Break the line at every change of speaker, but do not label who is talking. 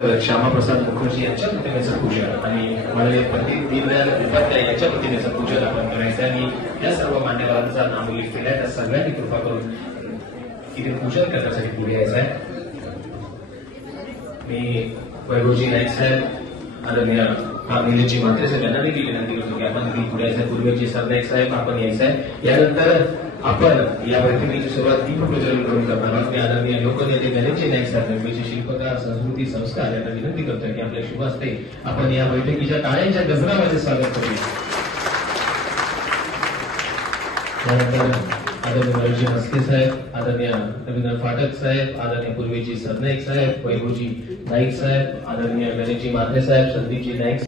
श्यामाप्रसाद मुखर्जी यांच्या प्रतिमेचं पूजन आणि माननीय पंडित दीनदयाल उपाध्याय यांच्या प्रतिमेचं पूजन आपण करायचं आणि या सर्व मान्यवरांचा नाम उल्लेख केलाय त्या सगळ्यांनी कृपा करून इथे पूजन करण्यासाठी पुढे यायचं आहे. मी वैभवजी नाईक साहेब आदरणीय हा मात्रे साहेब यांना मी विनंती आपण पुढे पूर्वेची सरनाईक साहेब, आपण यायचं आहे. यानंतर आपण या बैठकीची सुरुवात दीपप्रज्वलन करून करणार आहोत. मी आदरणीय लोकनेते गणेशजी नाईक साहेब, मुंबईचे शिल्पकार, संस्कृती संस्कार यांना विनंती करतोय की आपल्या शुभ हस्ते आपण या बैठकीच्या टाळ्यांच्या गजरामध्ये स्वागत करूया. त्यानंतर आदरणीय नरेशजी मस्के साहेब, आदरणीय रवींद्र फाटक साहेब, आदरणीय पूर्वीजी सरनाईक साहेब, वैभवजी नाईक साहेब, आदरणीय गणेशजी मात्रे साहेब, संदीपजी नाईक